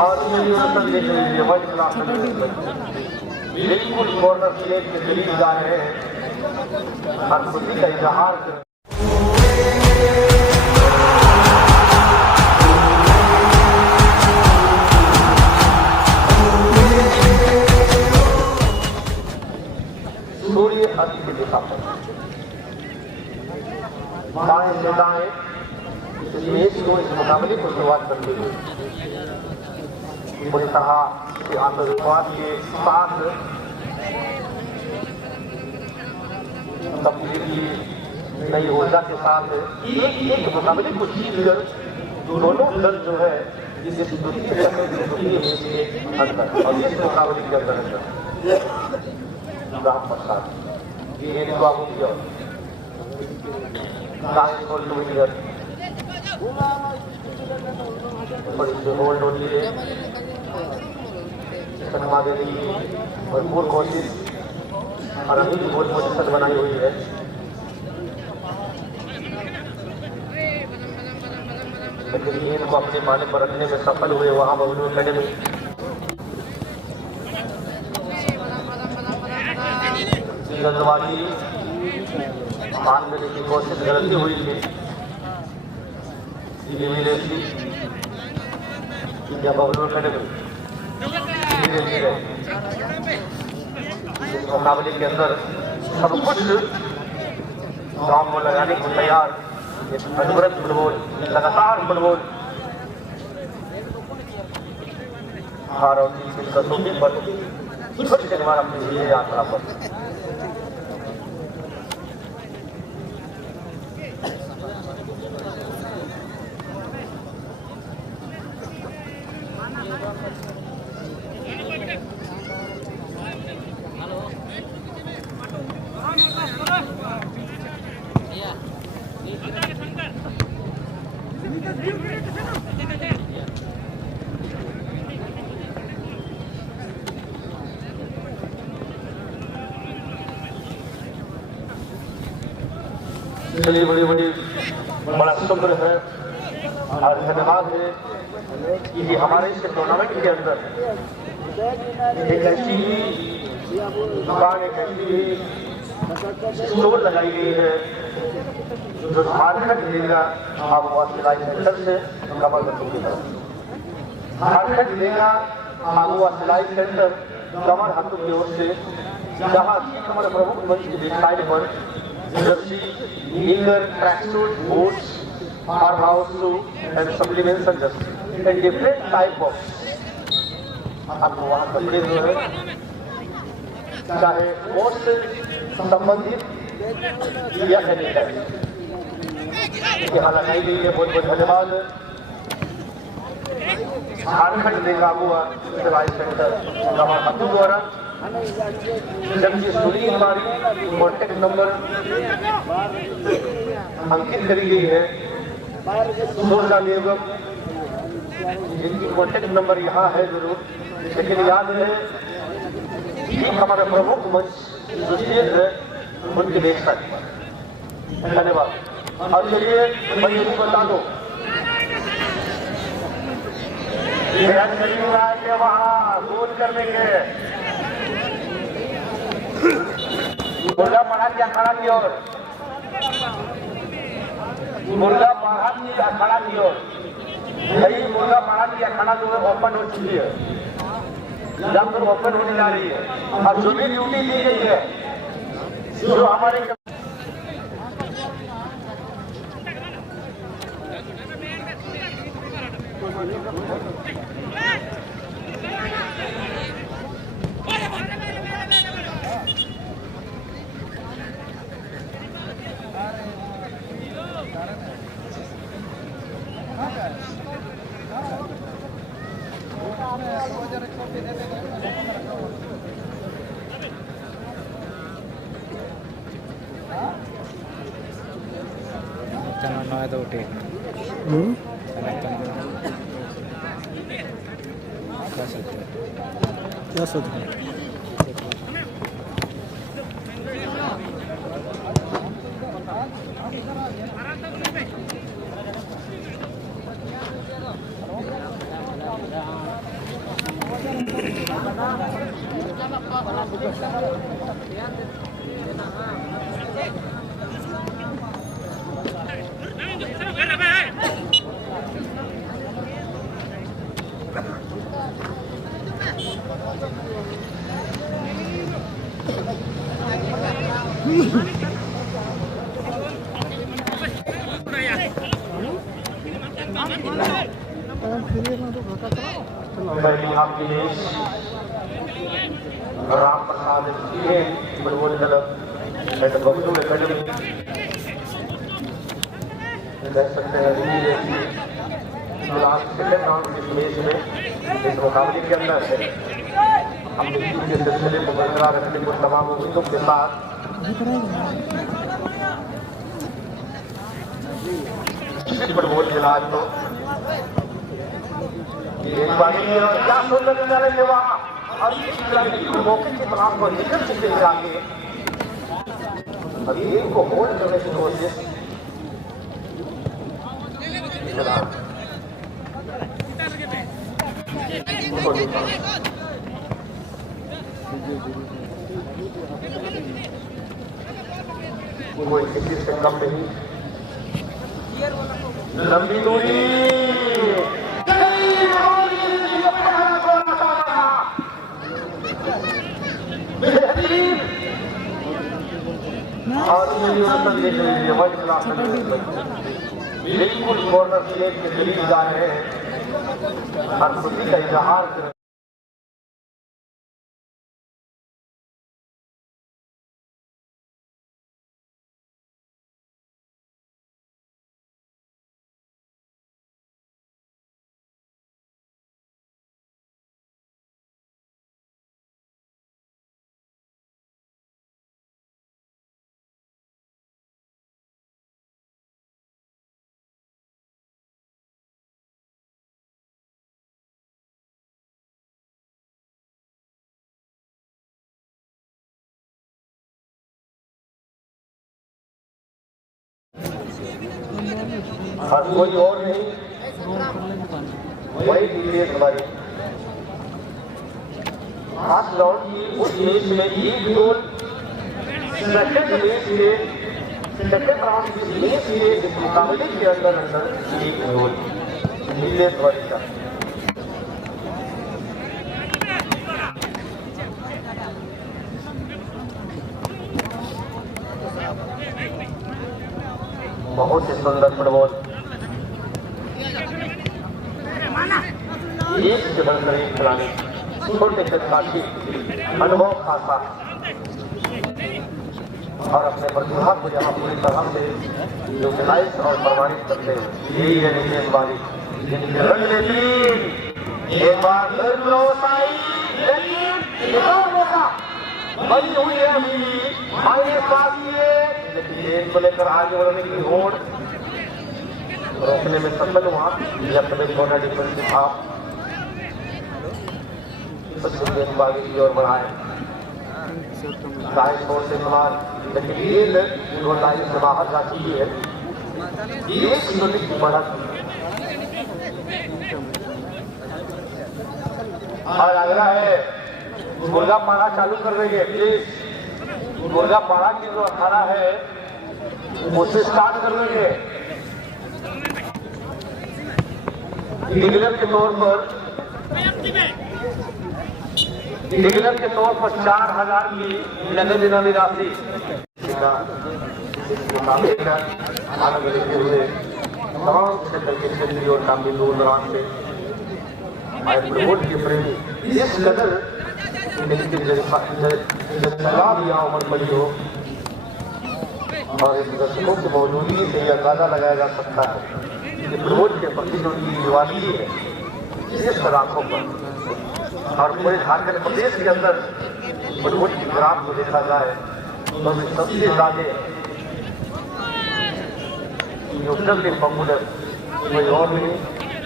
और ये न्यूनतम देख लीजिए वर्ल्ड क्लास बिल्कुल कॉर्नर प्लेट के करीब जा रहे हैं और खुशी का इजहार सूर्य अस्त की दिशा पर बाएं से दाएं इस मैच को इस मुकाबले को शुरुआत करते हुए पूरी तरह से आत्मविश्वास के साथ तब्दीली नई ऊर्जा के साथ एक मुकाबले को जीतकर दोनों दल जो है इस द्वितीय अंदर और इस मुकाबले के अंदर राम प्रसाद ये बाबू की और होल्ड होती है शर्मा देवी की भरपूर कोशिश और अभी भी बहुत पोजिशन बनाई हुई है। लेकिन इनको अपने माने पर रखने में सफल हुए वहां बबलू अकेडमी गेंदबाजी मान लेने की कोशिश गलती हुई थी या बबलू अकेडमी धीरे धीरे इस मुकाबले के अंदर सब कुछ गांव को लगाने को तैयार अनवरत फुटबॉल लगातार फुटबॉल हार और जीत की कसौटी पर छोटे बार अपनी यात्रा पर बड़ी बड़ी बड़ा शुक्र है और धन्यवाद है कि हमारे इस टूर्नामेंट के अंदर एक ऐसी दुकान एक ऐसी स्टोर लगाई गई है जो झारखंड जिला आबोहवा सिलाई सेंटर से कमर हाथों की तरफ झारखंड जिला आबोहवा सिलाई सेंटर कमर हाथों की ओर से जहाँ हमारे प्रमुख मंच की साइड पर जर्सी, नीकर, tracksuit, boots, farm house shoe and supplements and jersey and different type of आपको वहाँ कपड़े जो है चाहे पोस्ट संबंधित या सैनिटाइज यहाँ लगाई गई है। बहुत बहुत धन्यवाद झारखंड देगा हुआ सिलाई सेंटर कमर हाथों द्वारा जब ये सुनी हमारी कॉन्टेक्ट नंबर अंकित करी गई है सोचा निगम जिनकी कॉन्टेक्ट नंबर यहाँ है जरूर, लेकिन याद है कि हमारा प्रमुख मंच जो चीज है उनकी देख सकते। धन्यवाद। और चलिए मैं बता दो वहाँ गोल करने के मुर्गा पढ़ा की अखाड़ा की ओर मुर्गा पढ़ा की अखाड़ा की ओर यही मुर्गा पढ़ा की अखाड़ा जो है ओपन हो चुकी है, जब तो ओपन होने जा रही है और जो भी ड्यूटी दी गई है जो हमारे क्या सोच रहे हैं? Ram Prasad football club and Bablu academy देख सकते हैं सेकेंड राउंड के मैच में इस मुकाबले के अंदर हम के सिलसिले को बरकरार रखने को तमाम उम्मीदों के साथ फुटबॉल खेला आज तो एक बारी और क्या सुंदर नजारे वहाँ और मौके के तमाम को निकल चुके हैं आगे अभी एक को होल्ड करने की कोशिश कोई किसी से कम नहीं लंबी दूरी और बिल्कुल कॉर्नर फ्लैग के करीब जा रहे हैं और खुशी का इजहार और कोई और नहीं वही टीम हमारी खास राउंड की उस मैच में एक गोल सेकंड राउंड की मैच में इस मुकाबले के अंदर एक गोल नीले ध्वज का बहुत ही सुंदर फुटबॉल एक से बढ़कर एक खिलाड़ी छोटे से साथी अनुभव खासा और अपने प्रतिभा को यहाँ पूरी तरह से यूटिलाइज और प्रमाणित करते हैं यही है नितेश बारी जिनके रंग नेत्री एक बार बनी हुई है अभी हमारे पास ये लेकिन को लेकर आगे बढ़ने की होड़ रोकने में सफल हुआ जब तक कोना डिफेंस था गेंदबाजी की ओर बढ़ाए दाएं छोर से सवाल लेकिन गेंद गोलाई से बाहर जा चुकी है एक मिनट की बढ़त और लग रहा है मुर्गा पाना चालू कर देंगे प्लीज मुर्गा पाना की जो अखाड़ा है उसे स्टार्ट कर देंगे डिग्लर के तौर पर 4000 की नगद इनामी राशि तमाम क्षेत्र के क्षेत्रीय और काफी दूर दराज से फुटबॉल के प्रेमी इस कदर उम्र बड़ी हो और इन दर्शकों की मौजूदगी से यह अंदाजा लगाया जा सकता है कि फुटबॉल के प्रति जो उनकी दीवानगी है इस सलाखों पर और पूरे झारखंड प्रदेश के अंदर फुटबॉल की ग्राफ को देखा जाए तो सबसे ज्यादा न्यूट्रली पॉपुलर कोई और नहीं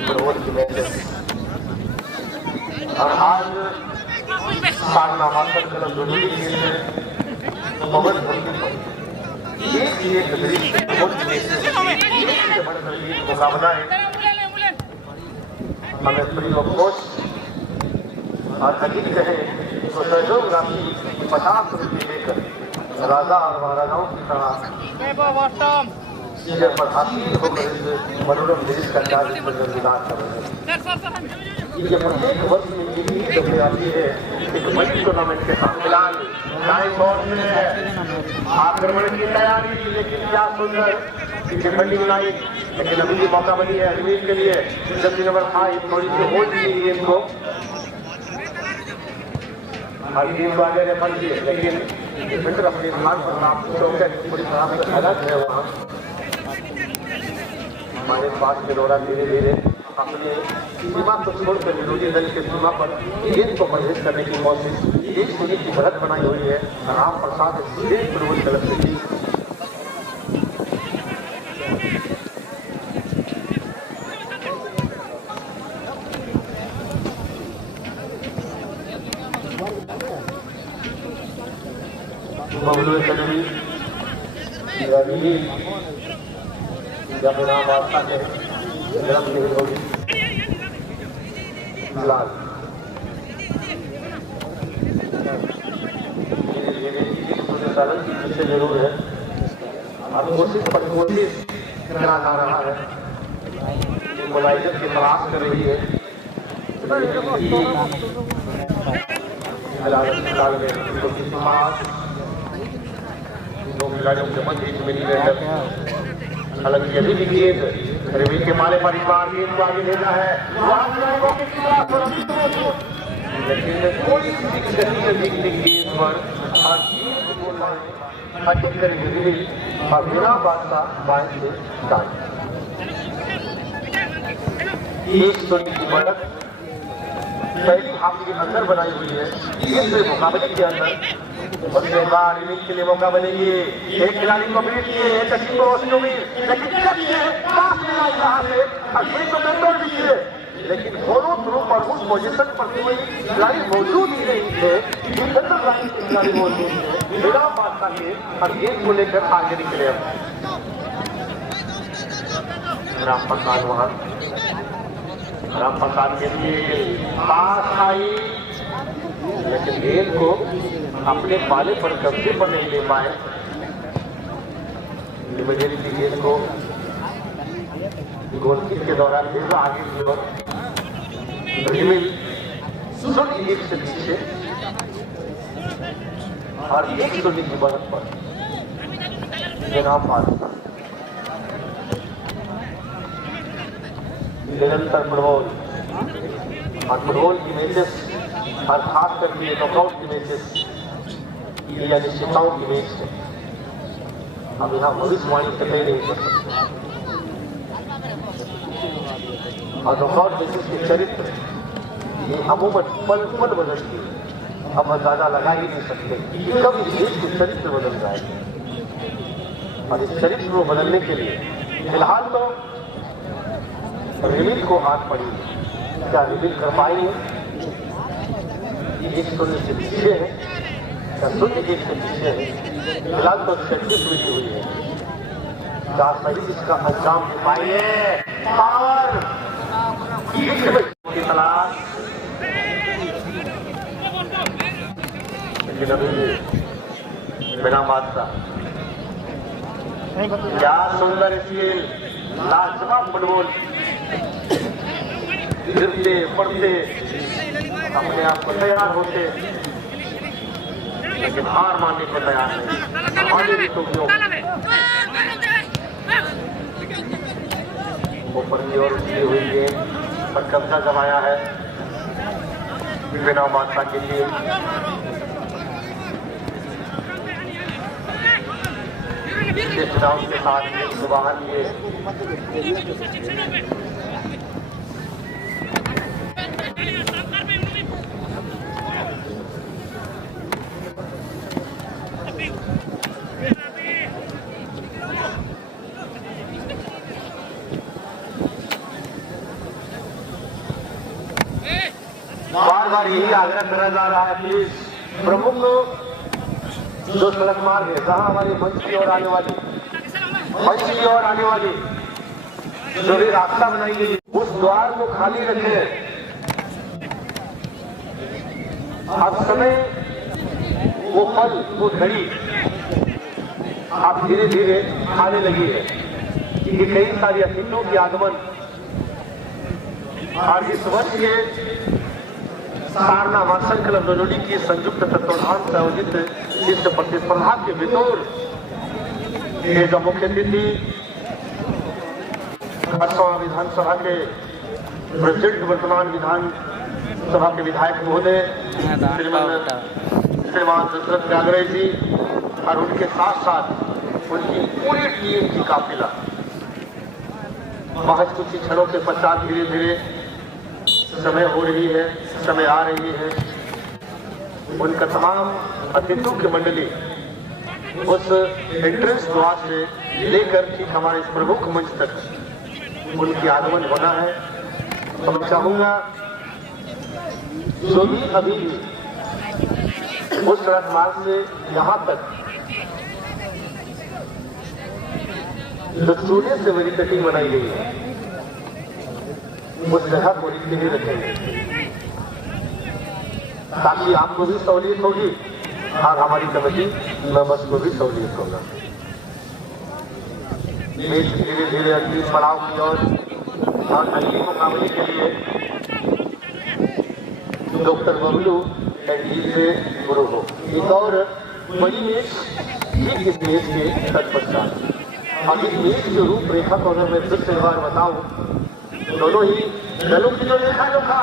फुटबॉल की मैच और आज नामांकन कलम जरूरी मुकाबला है हमें फ्री ऑफ कॉस्ट और अधिक कहे इनको सहयोग राशि 50 रुपये देकर राजा और महाराजाओं की तरह चीजें पर हासिल होकर इस मनोरम देश का कार्य विदान कर रहे हैं। ये प्रत्येक वर्ष में ये चलने आती है एक बड़ी टूर्नामेंट के साथ फिलहाल आक्रमण की तैयारी, लेकिन क्या सुंदर डिफेंडिंग लाइन, लेकिन अभी भी मौका बनी है अजमेर के लिए। जल्दी नंबर 5 थोड़ी सी होल्ड की गेम को हर टीम को आगे रेफर किए, लेकिन डिफेंडर अपने स्थान पर नाम पूरी तरह से अलग है। वहाँ हमारे पास के दौरा धीरे धीरे अपने सीमा को छोड़कर विरोधी दल के सीमा पर गेंद को परहेज करने की कोशिश, एक सुनी की बढ़त बनाई हुई है। राम प्रसाद गेंद प्रवोध गलत नहीं। जब नाम वास्ता है गलत नहीं होगी लाल की पीछे जरूर है और कोशिश पर कोशिश करा जा रहा है, इक्वलाइजर की तलाश कर रही है। दो खिलाड़ियों के मध्य बीच में रहकर हालांकि अभी भी गेंद रवि के मारे पर इस बार गेंद को आगे भेजा है, लेकिन कोई गेंद पर और बिना बादशाह बाइक से एक की बढ़त पहली हाफ के अंदर बनाई हुई है। तीसरे मुकाबले के अंदर इनिंग के लिए मौका बनेगी। एक खिलाड़ी को बीट किए लेकिन दोनों थ्रू पर उस पोजीशन पर कोई खिलाड़ी मौजूद ही नहीं थे। खिलाड़ी मौजूद है बिना बादशाह के और गेंद को लेकर आगे निकले। राम प्रसाद वहां राम प्रसाद के लिए पास आई, लेकिन गेंद को अपने पाले पर कब्जे पर नहीं ले पाए। इमीडिएटली गेंद को गोलकीपर के दौरान भेजा आगे की ओर। एक से पीछे और एक की बढ़त पर जनाब निरंतर फुटबॉल और फुटबॉल की मैचेस और खास करके नॉकआउट की मैचेस या निश्चितताओं की मैच है। हम यहाँ भविष्यवाणी से नहीं कर सकते और नॉकआउट मैचेस के चरित्र ये अमूमन पल पल बदलती है। हम अंदाजा लगा ही नहीं सकते कि कब इस देश के चरित्र बदल जाएगा। और इस चरित्र को बदलने के लिए फिलहाल तो रिमिल को हाथ पड़ी, क्या रिमिल कर पाएंगे? एक शून्य से पीछे है, क्या शून्य एक से पीछे है। फिलहाल तो 36 मिनट हुई है, क्या सही इसका अंजाम दे पाएंगे? और की तलाश, लेकिन अभी बिना बादशाह क्या सुंदर स्किल, लाजवाब फुटबॉल, गिरते पड़ते अपने आप को तैयार होते, लेकिन हार मानने को तैयार नहीं। ऊपर की ओर उठी हुई गेंद पर कब्जा जमाया है बिना बादशाह के लिए। के साथ बाहर लिए बार यही आग्रह करा जा रहा है, प्लीज प्रमुख जो सड़क मार्ग है जहां हमारे मंच की ओर आने वाली जो भी रास्ता बनाई गई उस द्वार को खाली रखें अब समय, वो पल, वो घड़ी आप धीरे धीरे आने लगी है कि कई सारी अतिथियों के आगमन और इस वर्ष के सारनाथ मार्शल क्लब नरोली की संयुक्त तत्वाधान से आयोजित इस प्रतिस्पर्धा के बितौर एक मुख्य अतिथि खरसवां विधानसभा के प्रेसिडेंट, वर्तमान विधानसभा के विधायक महोदय श्रीमान दशरथ त्यागराय जी और उनके साथ साथ उनकी पूरी टीम की काफिला महज कुछ ही क्षणों के पश्चात धीरे धीरे समय हो रही है, समय आ रही है। उनका तमाम अतिथियों की मंडली उस एंट्रेंस द्वार से लेकर ठीक हमारे इस प्रमुख मंच तक उनकी आगमन होना है। तो मैं चाहूंगा जो भी अभी उस सड़क मार्ग से यहाँ तक जो चूने से मेरी कटिंग बनाई गई है उस जगह को रीति नहीं रखेंगे ताकि आपको भी सहूलियत होगी और हमारी कमेटी मेंबर्स को भी सहूलियत होगा। धीरे धीरे अगली पड़ाव की ओर और अगली मुकाबले के लिए डॉक्टर बबलू एंडी से शुरू हो। एक और बड़ी मैच ठीक इस मैच के तत्पश्चात और इस मैच की रूपरेखा को अगर मैं फिर से एक बार बताऊं, दोनों ही दलों की जो रेखा जोखा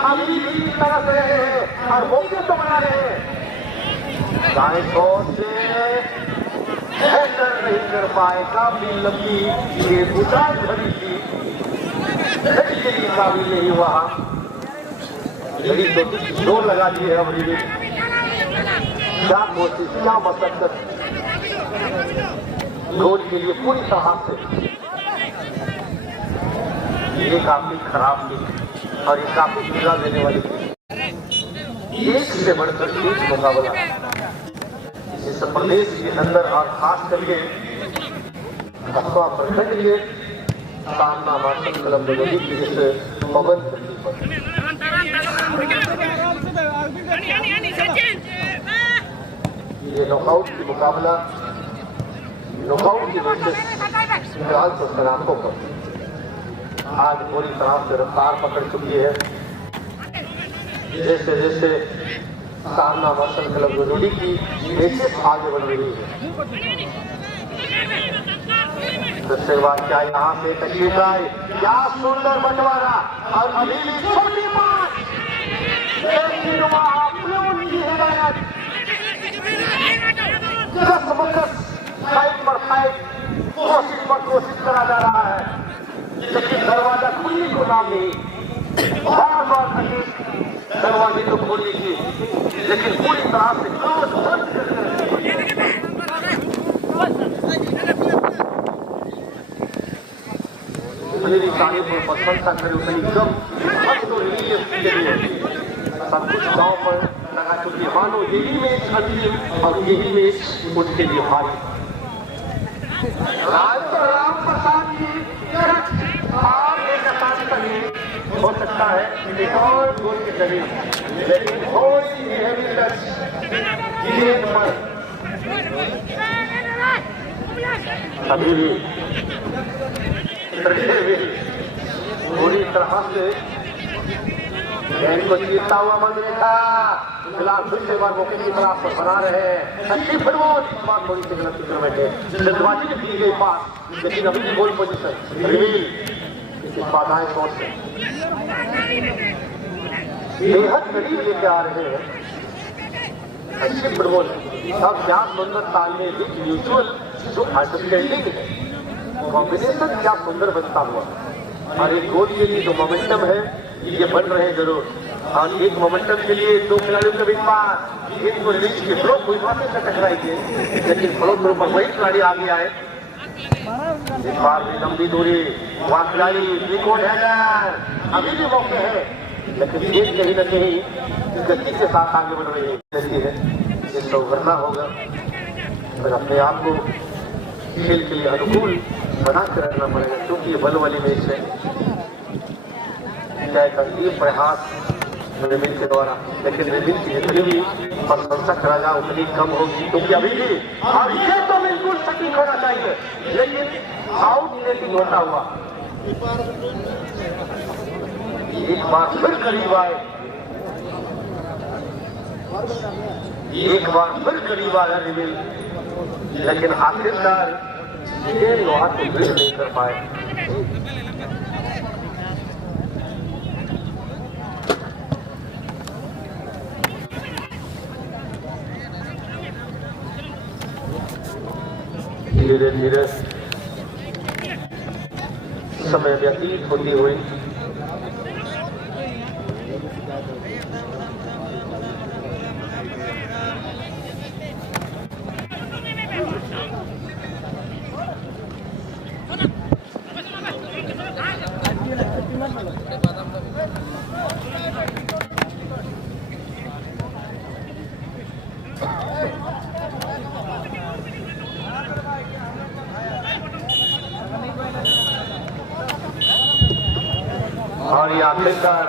अभी भी तरह से रहे हैं और मौके तो बना रहे हैं। दाएं छोर से हैंडल नहीं कर पाए, काफी लंबी ये ऊंचाई भरी थी, के लिए काबिल नहीं हुआ। यही तो जोर लगा दी है अमरी ने, क्या कोशिश, क्या मशक्कत गोल के लिए पूरी तरह से। ये काफी खराब थी और ये काफी पीड़ा देने वाली थी। एक से बढ़कर एक मुकाबला इस प्रदेश के अंदर और खास करके खरसवां प्रखंड के सारनाथ मार्शल क्लब नरोली की इस पवन धरती पर ये नॉकआउट की मुकाबला, नॉकआउट की फिलहाल तो शरारतों पर आज पूरी तरह से रफ्तार पकड़ चुकी है। जैसे जैसे सारनाथ मार्शल क्लब नरोली की मैचेस आगे बढ़ रही है, उसके बाद क्या यहाँ से तकलीफ आए, क्या सुंदर बंटवारा और अभी भी छोटी बात, लेकिन वहाँ उनकी हिदायत फाइट पर फाइट, कोशिश पर कोशिश करा जा रहा है, लेकिन दरवाजा खुलने को नाम नहीं। बार बार दरवाजे तो खोल लीजिए लेकिन पूरी तरह से क्लोज बंद मेरी गाड़ी पर प्रशंसा करे उतनी कम सब कुछ गांव पर लगा चुकी है। मानो यही मैच अंतिम और यही मैच उनके लिए भारी। राम प्रसाद जी हो सकता है एक और गोल के करीब, लेकिन थोड़ी सी हेवी टच गेंद पर अभी भी पूरी तरह से को जीतता हुआ मन देखा। फिलहाल फिर से बार मौके की तरफ पर बना रहे हैं। अच्छी फुटबॉल बात थोड़ी सी गलत फिक्र बैठे जल्दबाजी में की गई पास, लेकिन अभी भी गोल पोजीशन रिवील इसी बाधाएं सोच से बेहद करीब लेके आ रहे हैं। अच्छी फुटबॉल अब क्या सुंदर तालमेल विच म्यूचुअल जो अंडरस्टैंडिंग है, कॉम्बिनेशन क्या सुंदर बनता हुआ और एक गोल के लिए जो मोमेंटम है ये बन रहे हैं जरूर। और एक मोमेंटम के लिए दो खिलाड़ियों के बीच पास एक को रिलीज की फ्लो कोई बात से टकराई थी, लेकिन फ्लो थ्रो पर वही खिलाड़ी आगे आए। एक बार भी लंबी दूरी वहाँ खिलाड़ी त्रिकोण हैंडर अभी भी मौके है, लेकिन एक कहीं न कहीं गति के साथ आगे बढ़ रही है। इसको उभरना होगा और अपने आप को खेल के लिए अनुकूल बना कर रखना पड़ेगा, क्योंकि ये बल वाली मैच है। क्या एक अंतिम प्रयास रिमिल के द्वारा, लेकिन रिमिल की जितनी भी प्रशंसा करा जाए उतनी कम होगी, क्योंकि अभी भी अब ये तो बिल्कुल सटीक होना चाहिए, लेकिन आउटलेटिंग होता हुआ एक बार फिर करीब आए, एक बार फिर करीब आया रिमिल, लेकिन आखिरकार ये लोहा को ब्रेक नहीं कर पाए। धीरे धीरे समय व्यतीत होती हुई और ये आखिरकार